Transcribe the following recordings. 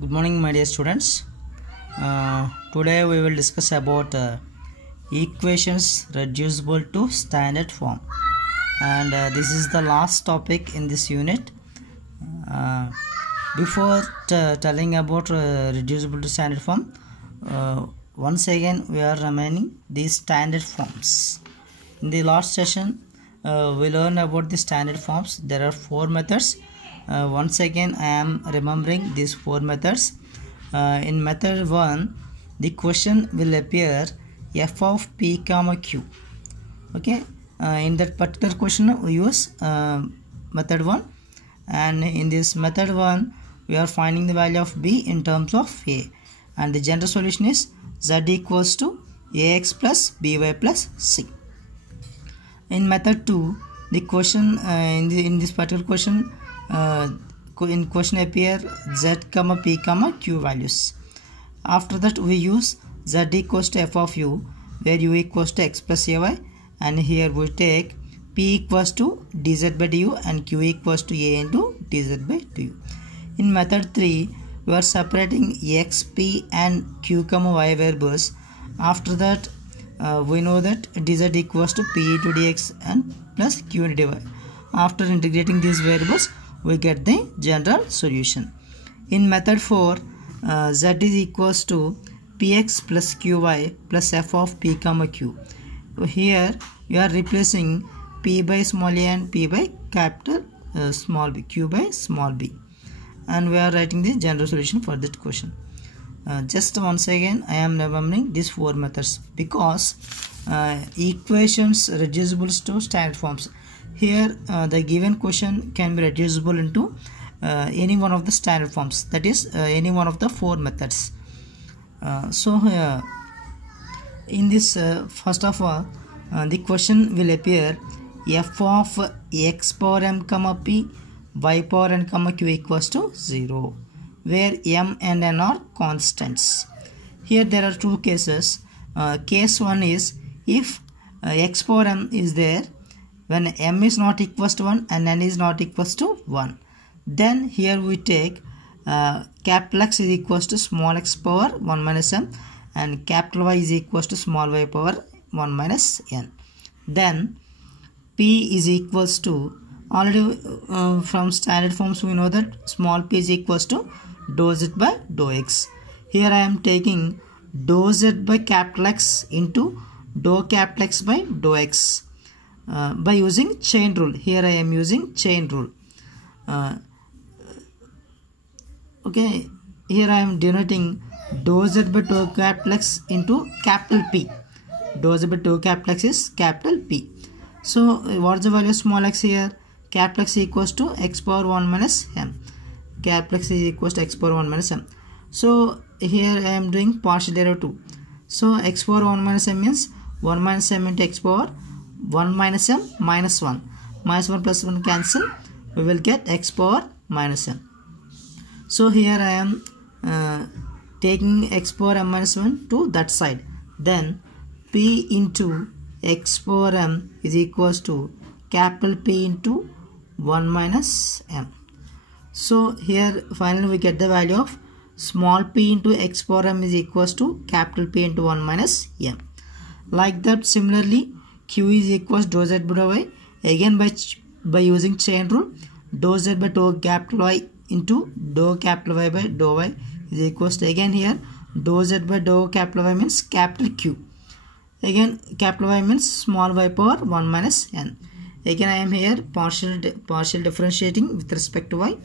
Good morning, my dear students. Today we will discuss about equations reducible to standard form, and this is the last topic in this unit. Before telling about reducible to standard form, once again we are remaining these standard forms. In the last session, we learned about the standard forms. There are 4 methods. Once again I am remembering these 4 methods. In method 1, the question will appear f of p comma q. Okay, in that particular question we use method 1, and in this method 1 we are finding the value of b in terms of a, and the general solution is z equals to ax plus by plus c. In method 2, the question in this particular question, in question appear z comma p comma q values. After that we use z equals to f of u, where u equals to x plus ay, and here we take p equals to dz by du and q equals to a into dz by du. In method 3, we are separating x, p and q comma y variables. After that we know that dz equals to p into dx and plus q into dy. After integrating these variables, we get the general solution. In method 4, z is equals to px plus qy plus f of p comma q. So here you are replacing p by small a and p by capital small b, q by small b, and we are writing the general solution for that question. Just once again I am remembering these 4 methods because equations reducible to standard forms. Here the given question can be reducible into any one of the standard forms, that is any one of the 4 methods. In this first of all, the question will appear f of x power m comma p y power n comma q equals to 0, where m and n are constants. Here there are 2 cases. Case 1 is if x power m is there when m is not equals to 1 and n is not equals to 1. Then here we take capital X is equals to small x power 1 minus m and capital Y is equals to small y power 1 minus n. Then p is equals to, already from standard forms we know that small p is equals to dou z by dou x. Here I am taking dou z by capital X into dou capital X by dou x by using chain rule. Here I am using chain rule. Okay, here I am denoting dou z by dou capital X into capital P. Dou z by dou capital X is capital P. So what is the value of small x here? Capital X equals to x power 1 minus m. Capital X is equals to x power 1 minus m. So here I am doing partial derivative. So x power 1 minus m means 1 minus m into x power 1 minus m minus 1. Minus 1 plus 1 cancel. We will get x power minus m. So here I am taking x power m minus 1 to that side. Then p into x power m is equals to capital P into 1 minus m. So here finally we get the value of small p into x power m is equals to capital P into 1 minus m. Like that, similarly q is equals dou z by dou y, again by using chain rule. Dou z by dou capital Y into dou capital Y by dou y is equals to, again here dou z by dou capital Y means capital Q. Again capital Y means small y power 1 minus n. Again I am here partial differentiating with respect to y.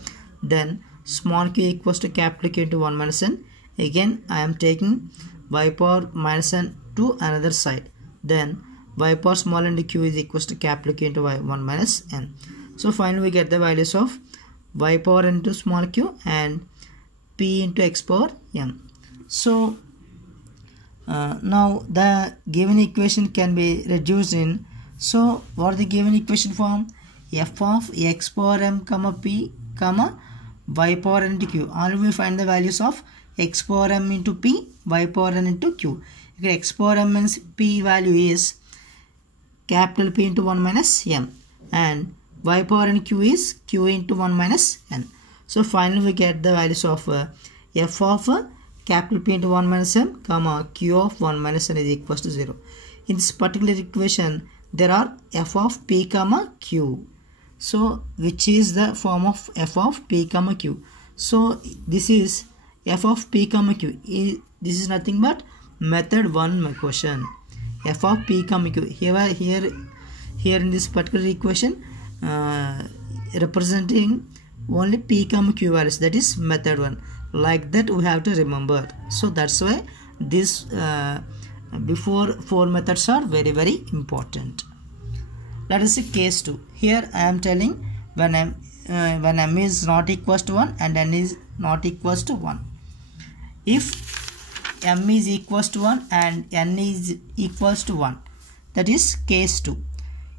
Then small q equals to capital Q into 1 minus n. Again I am taking y power minus n to another side. Then y power small into q is equals to capital Q into y 1 minus n. So finally we get the values of y power n into small q and p into x power m. So now the given equation can be reduced in, so what is the given equation form? F of x power m comma p comma y power n into q. Already we find the values of x power m into p, y power n into q. Okay, x power m means p value is capital P into 1 minus m and y power n q is q into 1 minus n. So finally we get the values of f of capital P into 1 minus m comma q of 1 minus n is equals to 0. In this particular equation, there are f of p comma q. So which is the form of f of p comma q. So this is f of p comma q. This is nothing but method 1 question. F of p comma q. Here in this particular equation, representing only p comma q values, that is method 1. Like that we have to remember. So that's why this before 4 methods are very important. Let us see case 2. Here I am telling when m is not equals to 1 and n is not equals to 1. If m is equals to 1 and n is equals to 1, that is case 2.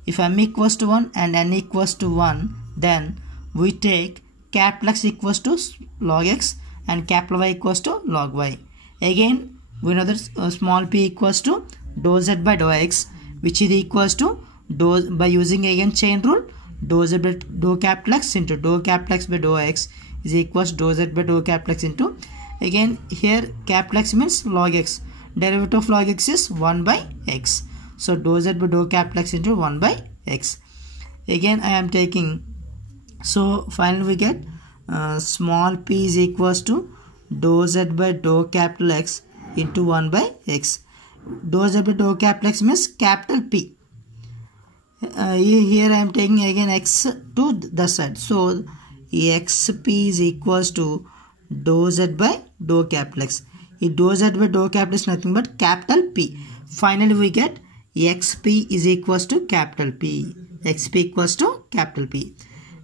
If m equals to 1 and n equals to 1, then we take capital X equals to log x and capital Y equals to log y. Again, we know that small p equals to dou z by dou x, which is equals to dou, by using again chain rule, dou z by dou capital X into dou capital X by dou x is equals to dou z by dou capital X into, again here capital X means log x, derivative of log x is 1 by x. So dou z by dou capital X into 1 by x. Again I am taking, so finally we get small p is equals to dou z by dou capital X into 1 by x. Dou z by dou capital X means capital P. Here I am taking again x to the side. So xp is equals to dou z by dou capital X. Dou z by dou capital is nothing but capital P. Finally we get xp is equals to capital P. xp equals to capital P.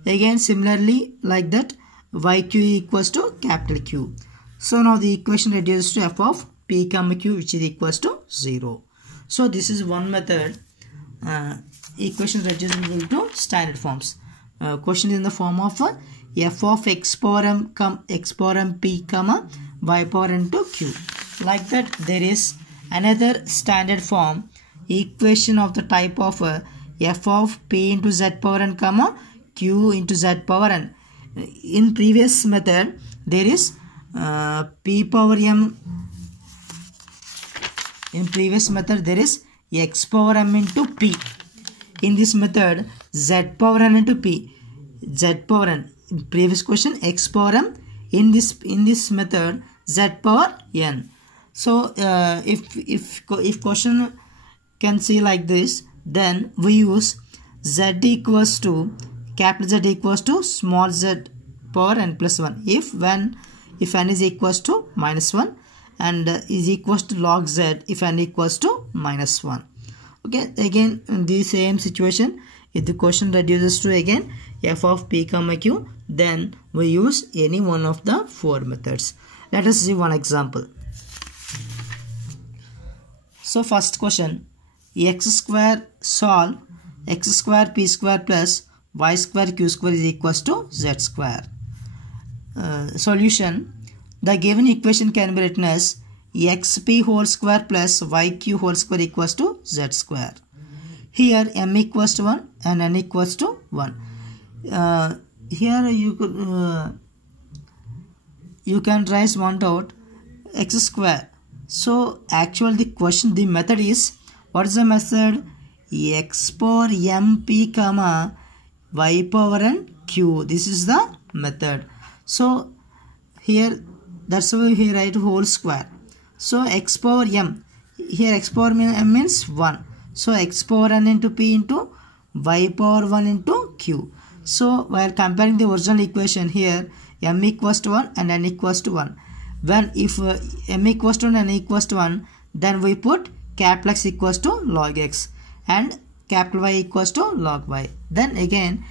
Again similarly like that, yq equals to capital Q. So now the equation reduces to f of p comma q, which is equals to 0. So this is one method, equation reducible to standard forms. Question is in the form of f of x power m p comma y power n to q. Like that, there is another standard form equation of the type of f of p into z power n comma q into z power n. In previous method, there is p power m. In previous method, there is x power m into p. In this method, z power n into p. Z power n. In previous question, x power m. In this method, z power n. So if question can see like this, then we use z equals to capital Z equals to small z power n plus 1 if n is equals to minus 1 and is equals to log z if n equals to minus 1. Okay, again in the same situation, if the question reduces to again f of p comma q, then we use any one of the 4 methods. Let us see one example. So first question, x square solve x square p square plus y square q square is equals to z square. Solution, the given equation can be written as xp whole square plus yq whole square equals to z square. Here m equals to 1 and n equals to 1. Here you can raise one doubt, x square. So actually the question, the method is, what is the method? X power m p comma y power n q. This is the method. So here, that's why we write whole square. So x power m, here x power m means 1. So x power n into p into y power 1 into q. So while comparing the original equation, here m equals to 1 and n equals to 1. When if m equals to 1 and n equals to 1, then we put capital X equals to log x and capital Y equals to log y. Then again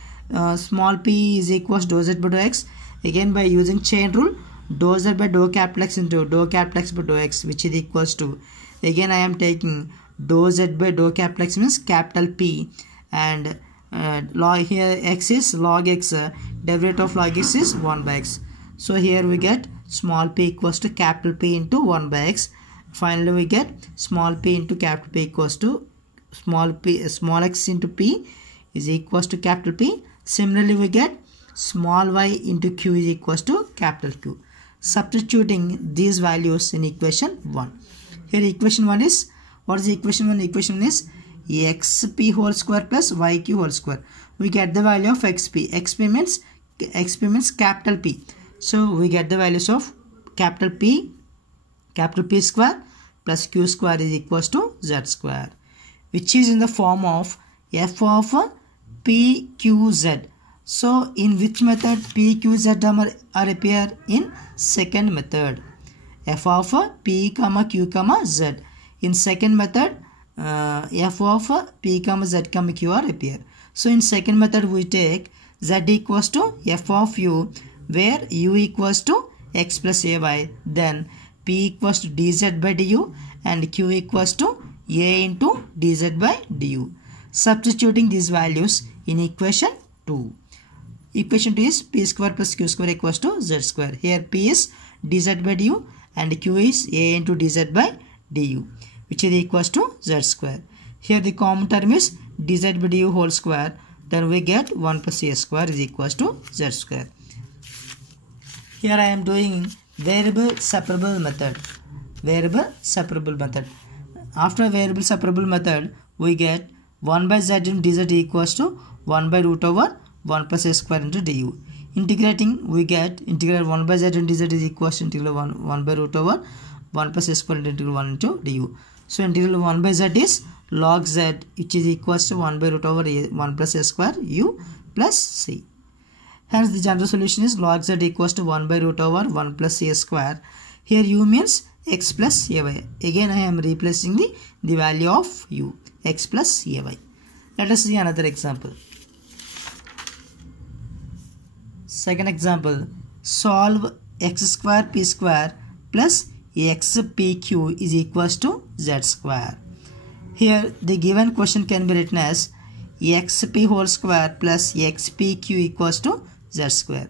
small p is equals to dou z by dou x. Again by using chain rule, dou z by dou capital X into dou capital X by dou x, which is equals to, again I am taking dou z by dou capital X means capital P, and log, here x is log x, derivative of log x is 1 by x. So here we get small p equals to capital P into 1 by x. Finally we get small p into capital P equals to small x into p is equals to capital P. Similarly we get small y into q is equals to capital Q. substituting these values in equation 1. Here equation 1 is, what is the equation 1? Equation 1 is xp whole square plus yq whole square. We get the value of xp. xp means capital P. So we get the values of capital P square plus q square is equals to z square, which is in the form of f of p q z. So in which method p q z are appear? In second method, f of p comma q comma z. In second method, f of p comma z comma q are appear. So in second method we take z equals to f of u, where u equals to x plus ay, then p equals to dz by du and q equals to a into dz by du. Substituting these values in equation 2. Equation 2 is p square plus q square equals to z square. Here p is dz by du and q is a into dz by du, which is equals to z square. Here the common term is dz by du whole square. Then we get 1 plus a square is equals to z square. Here I am doing variable separable method. Variable separable method. After variable separable method, we get 1 by z into dz equals to 1 by root over 1 plus a square into du. Integrating, we get integral 1 by z into dz is equals to integral 1 by root over 1 plus a square into integral 1 into du. So integral 1 by z is log z, which is equals to 1 by root over 1 plus a square u plus c. Hence the general solution is log z equals to 1 by root over 1 plus a square. Here u means x plus ay. Again I am replacing the value of u, x plus ay. Let us see another example. Second example, solve x square p square plus x pq is equals to z square. Here the given question can be written as xp whole square plus xpq equals to z square.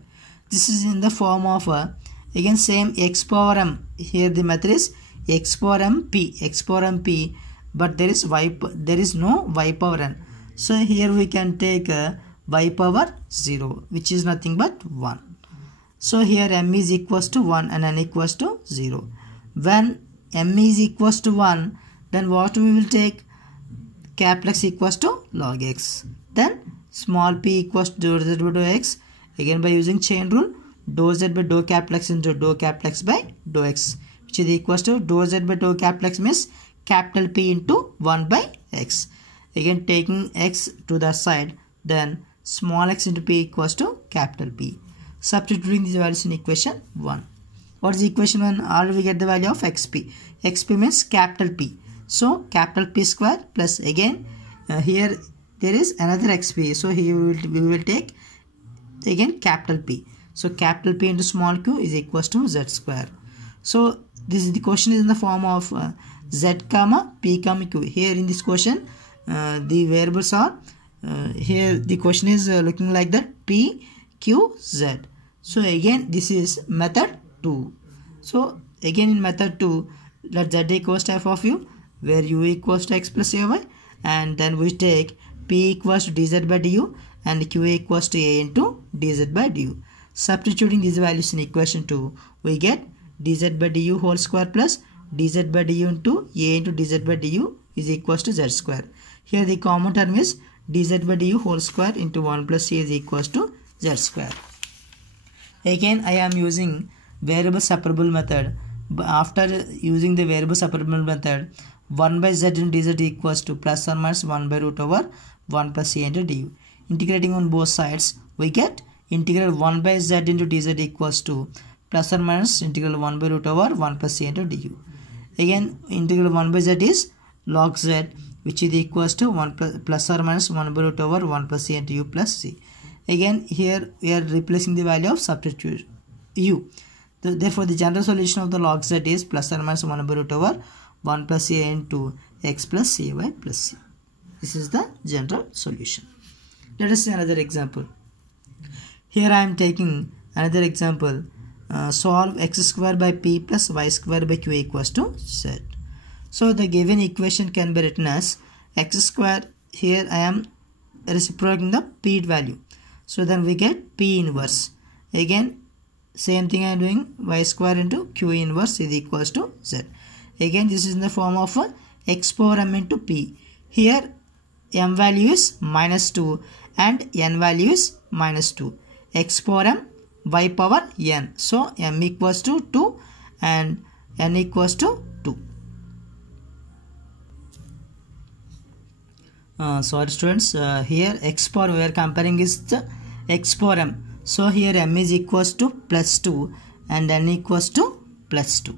This is in the form of again same x power m. Here the method is x power m p, but there is no y power n. So here we can take y power 0, which is nothing but 1. So here m is equals to 1 and n equals to 0. When m is equals to 1, then what we will take? Capital X equals to log x. Then small p equals to dou z by dou x. Again by using chain rule, dou z by dou capital X into dou capital X by dou x, which is equals to dou z by dou capital X means capital P into 1 by x. Again taking x to the side, then small x into p equals to capital P. Substituting these values in equation 1. What is equation 1? Already we get the value of xp. xp means capital P. So capital P square plus again here there is another xp. So here we will take again capital P. So capital P into small q is equals to z square. So this is the question is in the form of z comma p comma q. Here in this question the variables are here the question is looking like that p q z. So again this is method 2. So again in method 2, let z equals to f of u, where u equals to x plus ay, and then we take p equals to dz by du and q equals to a into dz by du. Substituting these values in equation 2, we get dz by du whole square plus dz by du into a into dz by du is equals to z square. Here the common term is dz by du whole square into 1 plus a is equals to z square. Again I am using variable separable method. After using the variable separable method, 1 by z into dz equals to plus or minus 1 by root over 1 plus a into du. Integrating on both sides, we get integral 1 by z into dz equals to plus or minus integral 1 by root over 1 plus a into du. Again integral 1 by z is log z, which is equals to 1 plus or minus 1 by root over 1 plus a into u plus c. Again here we are replacing the value of substitute u. Therefore the general solution of the log z is plus or minus 1 by root over 1 plus a into x plus ay plus c. This is the general solution. Let us see another example. Here I am taking another example. Solve x square by p plus y square by q equals to z. So the given equation can be written as x square. Here I am reciprocating the p value. So then we get p inverse. Again same thing I am doing, y square into q inverse is equals to z. Again this is in the form of x power m into p. Here m value is -2 and n value is -2. X power m, y power n. So m equals to 2 and n equals to 2. Sorry students, here x power we are comparing is the x power m. So here m is equals to +2 and n equals to +2.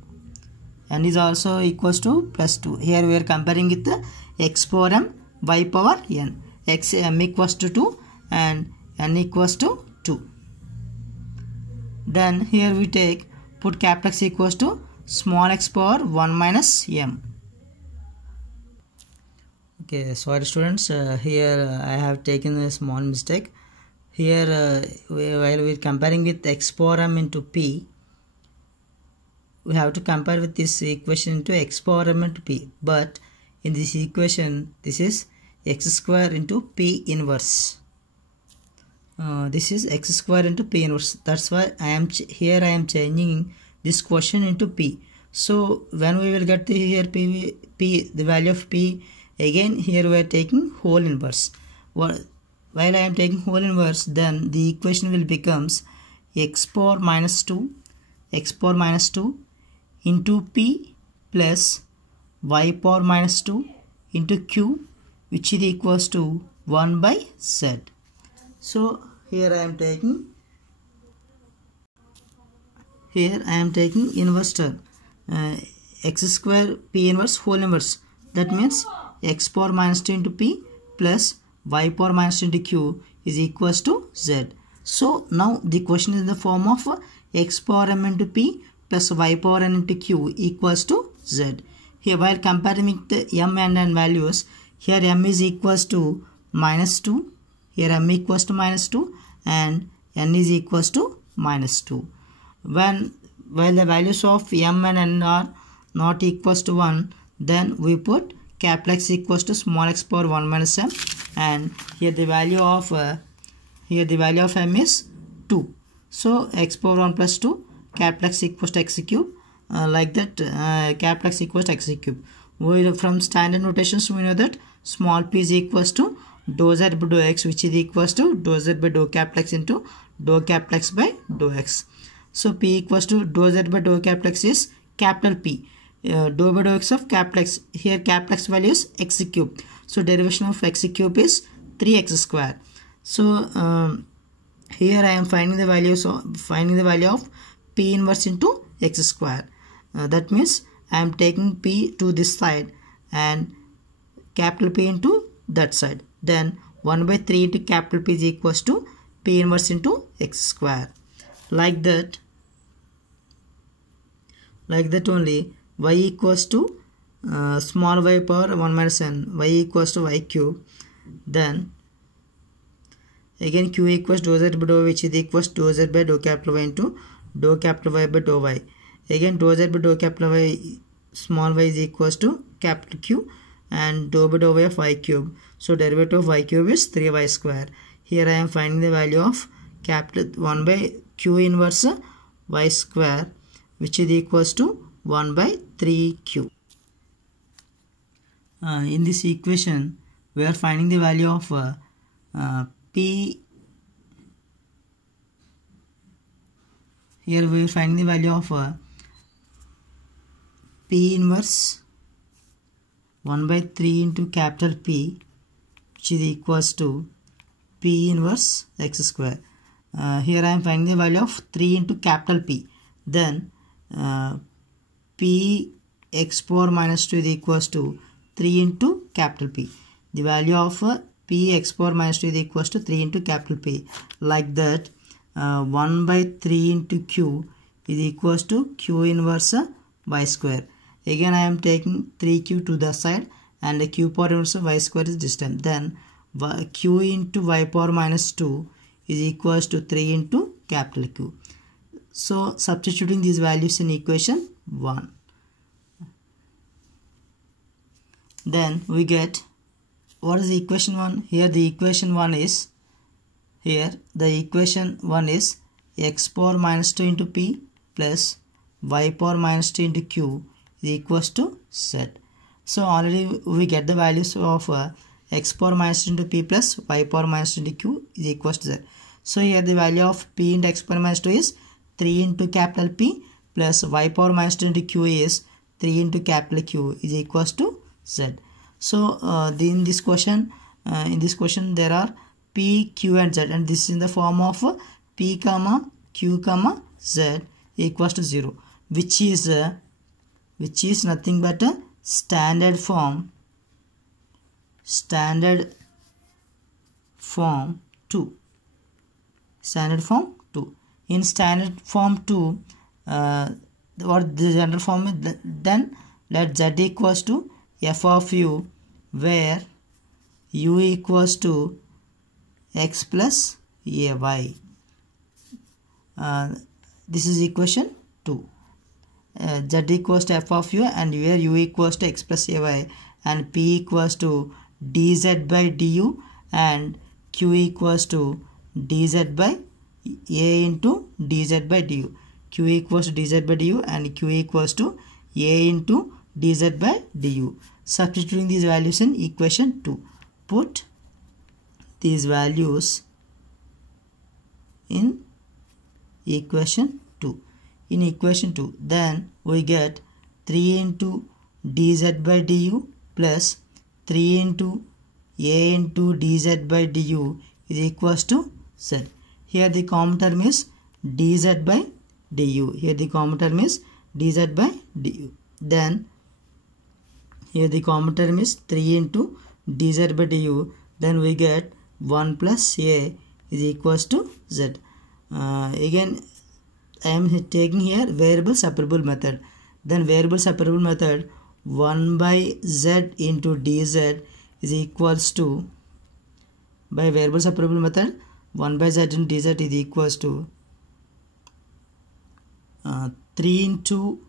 N is also equals to +2. Here we are comparing with the x power m, y power n. X m equals to 2 and n equals to 2. Then here we put capital X equals to small x power 1 minus m. Okay, sorry students, here I have taken a small mistake. Here while we are comparing with x power m into p, we have to compare with this equation into x power m into p. But in this equation, this is x square into p inverse. This is x square into p inverse. That's why I am changing this question into p. So when we will get here p, the value of p, again here we are taking whole inverse. While I am taking whole inverse, then the equation will becomes x power -2 into p plus y power -2 into q, which is equals to 1 by z. So here I am taking inverse term, x square p inverse whole inverse. That means x power -2 into p plus y power -2 into q is equals to z. So now the question is in the form of x power m into p plus y power n into q equals to z. Here while comparing with the m and n values, here m is equals to -2, here m equals to -2 and n is equals to -2. While the values of m and n are not equals to 1, then we put capital X equals to small x power 1 minus m, and here the value of m is 2. So x power 1 plus 2, capital X equals to x cube, like that, capital X equals to x cube. From standard notations we know that small p is equals to dou z by dou x, which is equals to dou z by dou capital X into dou capital X by dou x. So p equals to dou z by dou capital X is capital P. Dou by dou x of capital X, here capital X value is x cube. So derivation of x cube is 3x square. So here I am finding the value of p inverse into x square. That means I am taking p to this side and capital P into that side. Then 1 by 3 into capital P is equals to p inverse into x square. Like that only, y equals to small y power 1 minus n, y equals to y cube. Then again q equals dou z by dou, which is equals to dou z by dou capital Y into dou capital Y by dou Y. Again dou z by dou capital Y small y is equals to capital Q and dou by dou Y of y cube. So derivative of y cube is 3y square. Here I am finding the value of capital 1 by q inverse y square, which is equals to 1 by 3q. In this equation we are finding the value of p. Here we are finding the value of p inverse 1 by 3 into capital P, which is equals to p inverse x square. Here I am finding the value of 3 into capital P. Then p x power -2 is equals to 3 into capital P. The value of p x power -2 is equals to 3 into capital P. Like that, 1 by 3 into q is equals to q inverse y square. Again I am taking 3q to the side and the q power inverse y square is distant. Then q into y power -2 is equals to 3 into capital Q. So substituting these values in equation 1, then we get, what is the equation 1? Here the equation 1 is x power minus 2 into p plus y power minus 2 into q is equals to z. So already we get the values of x power minus 2 into p plus y power minus 2 into q is equals to z. So here the value of p into x power minus 2 is 3 into capital P plus y power minus 2 into q is 3 into capital Q is equals to z. So in this question there are p, q and z, and this is in the form of p comma q comma z equals to 0, which is nothing but a standard form 2. Standard form 2. In standard form 2, what the general form is, then let z equals to f of u, where u equals to x plus ay. This is equation 2. Z equals to f of u, and where u equals to x plus ay, and p equals to dz by du, and q equals to dz by a into dz by du. Q equals to dz by du and q equals to a into dz by du. Substituting these values in equation 2. Put these values in equation 2. In equation 2, then we get 3 into dz by du plus 3 into a into dz by du is equals to z. Here the common term is dz by du. Here the common term is dz by du. Then here the common term is 3 into dz by du. Then we get 1 plus a is equals to z. Again I am taking here variable separable method. Then variable separable method, 1 by z into dz is equals to, by variable separable method, 1 by z into dz is equals to 3 into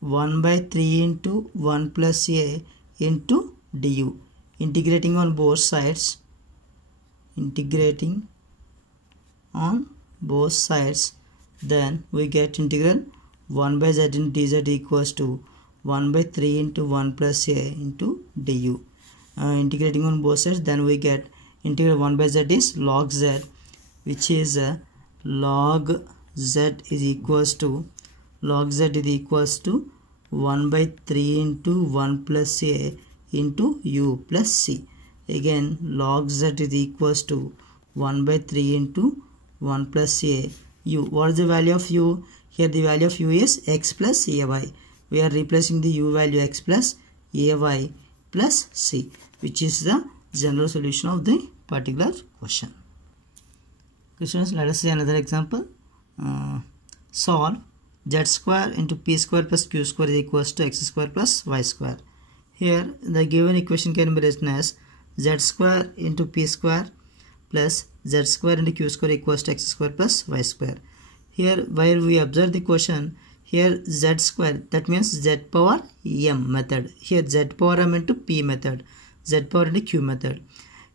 1 by 3 into 1 plus a into du. Integrating on both sides, then we get integral 1 by z into dz equals to 1 by 3 into 1 plus a into du. Integrating on both sides, then we get integral 1 by z is log z, which is log z is equals to 1 by 3 into 1 plus a into u plus c. Again log z is equals to 1 by 3 into 1 plus a u. What is the value of u? Here the value of u is x plus ay. We are replacing the u value x plus ay plus c, which is the general solution of the particular question. Questions. Let us see another example. Solve z square into p square plus q square is equals to x square plus y square. Here the given equation can be written as z square into p square plus z square into q square equals to x square plus y square. Here while we observe the question, here z square, that means z power m method. Here z power m into p method, z power into q method.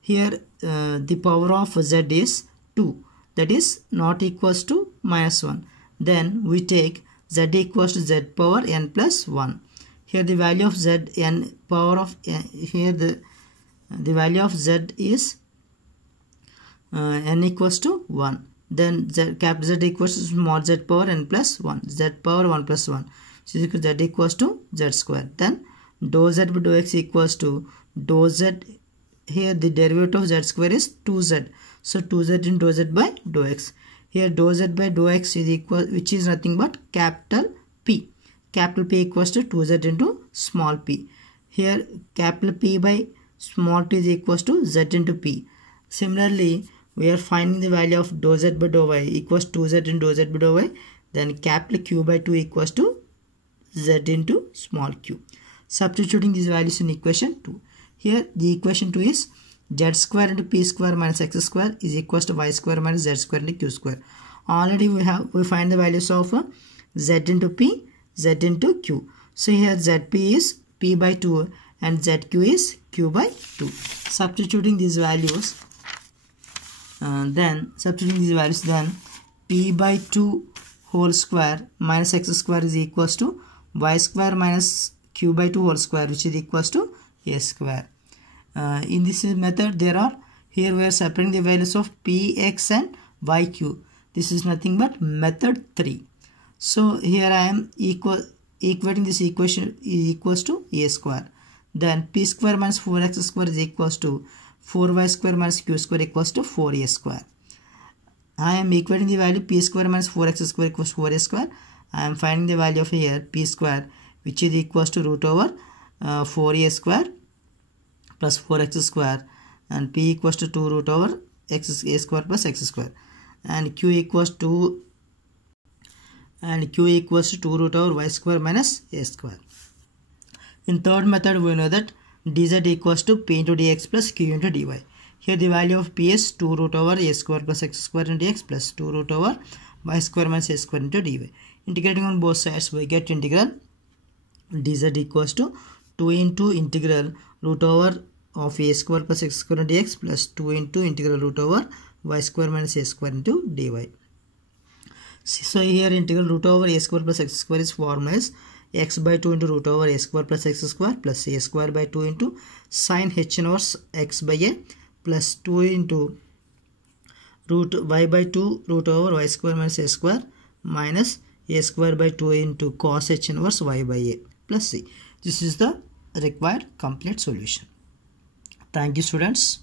Here the power of z is 2, that is not equals to minus 1. Then we take z equals to z power n plus 1. Here the value of z n power of here the value of z is n equals to 1. Then capital Z equals to small z power n plus 1, z power 1 plus 1. So z equals to z square. Then dou z by dou x equals to dou z. Here the derivative of z square is 2z. So 2z into dou z by dou x. Here dou z by dou x is equal, which is nothing but capital P. Capital P equals to 2z into small p. Here capital P by small t is equals to z into p. Similarly, we are finding the value of dou z by dou y equals 2z into dou z by dou y. Then capital Q by 2 equals to z into small q. Substituting these values in equation 2. Here the equation 2 is z square into p square minus x square is equals to y square minus z square into q square. Already we find the values of z into p, z into q. So here zp is p by 2 and zq is q by 2. Substituting these values Then substituting these values, then p by 2 whole square minus x square is equals to y square minus q by 2 whole square, which is equals to a square. In this method, here we are separating the values of px and yq. This is nothing but method 3. So here I am equating this equation is equals to a square. Then p square minus 4x square is equals to 4y square minus q square equals to 4a square. I am equating the value p square minus 4x square equals 4a square. I am finding the value of here p square, which is equals to root over 4a square plus 4x square, and p equals to 2 root over a square plus x square, and q equals to 2 root over y square minus a square. In third method, we know that dz equals to p into dx plus q into dy. Here the value of p is 2 root over a square plus x square into dx plus 2 root over y square minus a square into dy. Integrating on both sides, we get integral dz equals to 2 into integral root over of a square plus x square into dx plus 2 into integral root over y square minus a square into dy. So here integral root over a square plus x square is formed as x by 2 into root over a square plus x square plus a square by 2 into sine h inverse x by a plus 2 into root y by 2 root over y square minus a square minus a square by 2 into cos h inverse y by a plus c. This is the required complete solution. Thank you, students.